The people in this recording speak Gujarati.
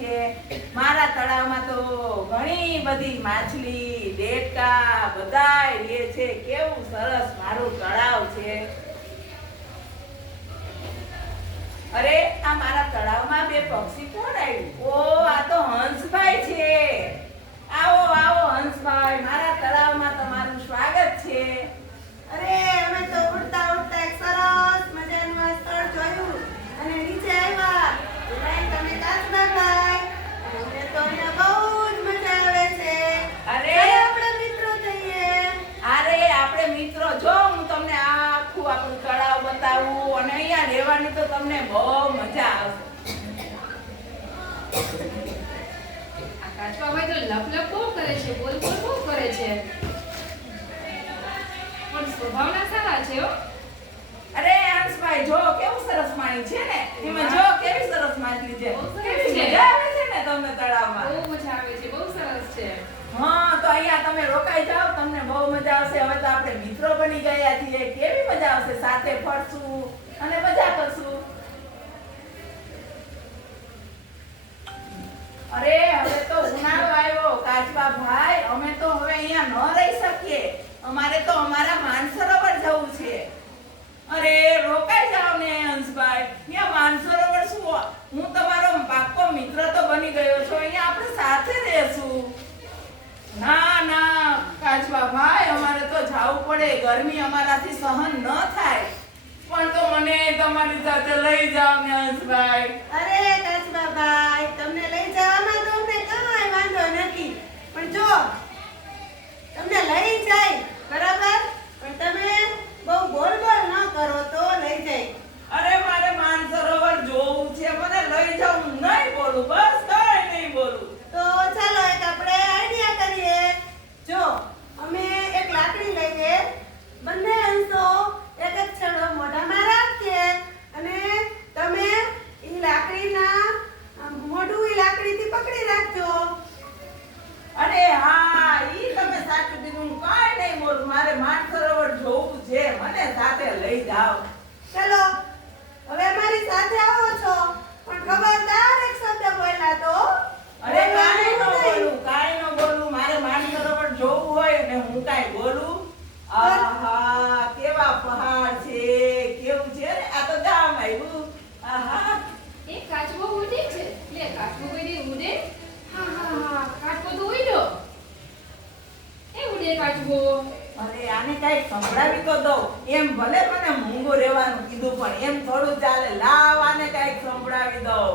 છે. મારા તળાવમાં તો ઘણી બધી માછલી, દેડકા બધાય રહે છે. કેવું સરસ મારું તળાવ છે. અરે આ મારા તળાવમાં બે પક્ષી કોણ આવ્યું? ઓ આ તો હંસભાઈ છે. આવો આવો હંસભાઈ, મારા તળાવમાં તમારું સ્વાગત છે. અરે અમે તો ઉડતા ઉડતા એક સરસ મજાનું આ સ્થળ જોયું અને નીચે આવ્યા. લાઈન તમે કાચબાભાઈ, અમને તો અહીંયા બહુ જ મજા આવે છે. અરે આપણે મિત્રો થઈએ. અરે આપણે મિત્રો, જો હું તમને આખું આપણું તળાવ બતાવું અને અહીંયા રહેવાની તો તમને બહુ મજા આવશે. આ કાચબાભાઈ તો લપ લપ બહુ કરે છે, બોલ બોલ બહુ કરે છે, પણ સ્વભાવના સારા છે હો. અરે હંસભાઈ, જો કેવું સરસ પાણી છે ને, એમાં જો કેવી સરસ માછલી છે. બહુ સરસ કેવી છે. મજા આવે છે ને તમને તળાવમાં. બહુ મજા આવે છે, બહુ સરસ છે. હા, તો અહીંયા તમે રોકાઈ જાઓ, તમને બહુ મજા આવશે. હવે તો આપણે મિત્રો બની ગયા છીએ. કેવી મજા આવશે, સાથે ફરશું અને મજા કરશું. અરે હવે તો ઉનાળો આવ્યો કાચબા ભાઈ, અમે તો હવે અહીંયા ન રહી શકીએ. અમારે તો અમારા માનસરોવર જવું છે. અરે રોકાઈ જાઓ ને હંસભાઈ, અહીંયા માનસરોવર શું, હું તમારો પાક્કો મિત્ર તો બની ગયો છું. અહીંયા આપણે સાથે રહેશું. ના ના કાચબા ભાઈ, અમારે તો જાવું પડે. ગરમી અમારાથી સહન ન થાય. પણ તો મને તમારી સાથે લઈ જાઓ ને હંસભાઈ. અરે કાચબાભાઈ, તમને લઈ જવામાં તો અમને કાંઈ વાંધો નથી, પણ જો તમને લઈ જાય બરાબર, પણ તમે બહુ બોલ બોલ ન કરો તો લઈ જાય. અરે મારે માનસરોવર જોવું છે, મને લઈ જાઓ. હું નહીં બોલું, બસ કાંઈ નહીં બોલું. તો ચાલો એક આપણે આઈડિયા કરીએ. જો અમે એક લાકડી લઈએ, બંને અંશો એક એક છેડો મોઢામાં રાખીએ અને તમે ઈ લાકડીના મોઢું ઈ લાકડીથી પકડી રાખજો. અરે હા, ઈ તમે સાચું કીધું. હું કાંઈ નહીં બોલું. મારે માનસરોવર જોવું છે, મને સાથે લઈ જાઓ. ચલો હવે અમારી સાથે આવો છો, પણ ખબરદાર એક શબ્દ બોલ્યા તો અરે કાંઈ ન બોલવાનું નહીં. બોલું, કાંઈ ન બોલું. મારે માનસરોવર જોવું હોય અને હું કાંઈ બોલું. આહા, કેવા પહાડ છે, કેવું છે ને. આ તો ગામ આવ્યું. આહા, એ કાચબો ઉડે છે, લે કાચબો કઈ ઉડે. હા હા હા, કાચબો તો ઉડ્યો. એ ઉડે કાચબો. અરે આને કાંઈક સંભળાવી તો દઉં. એમ ભલે મને મૂંગું રહેવાનું કીધું, પણ એમ થોડું ચાલે. લાવ આને કાંઈક સંભળાવી દઉં.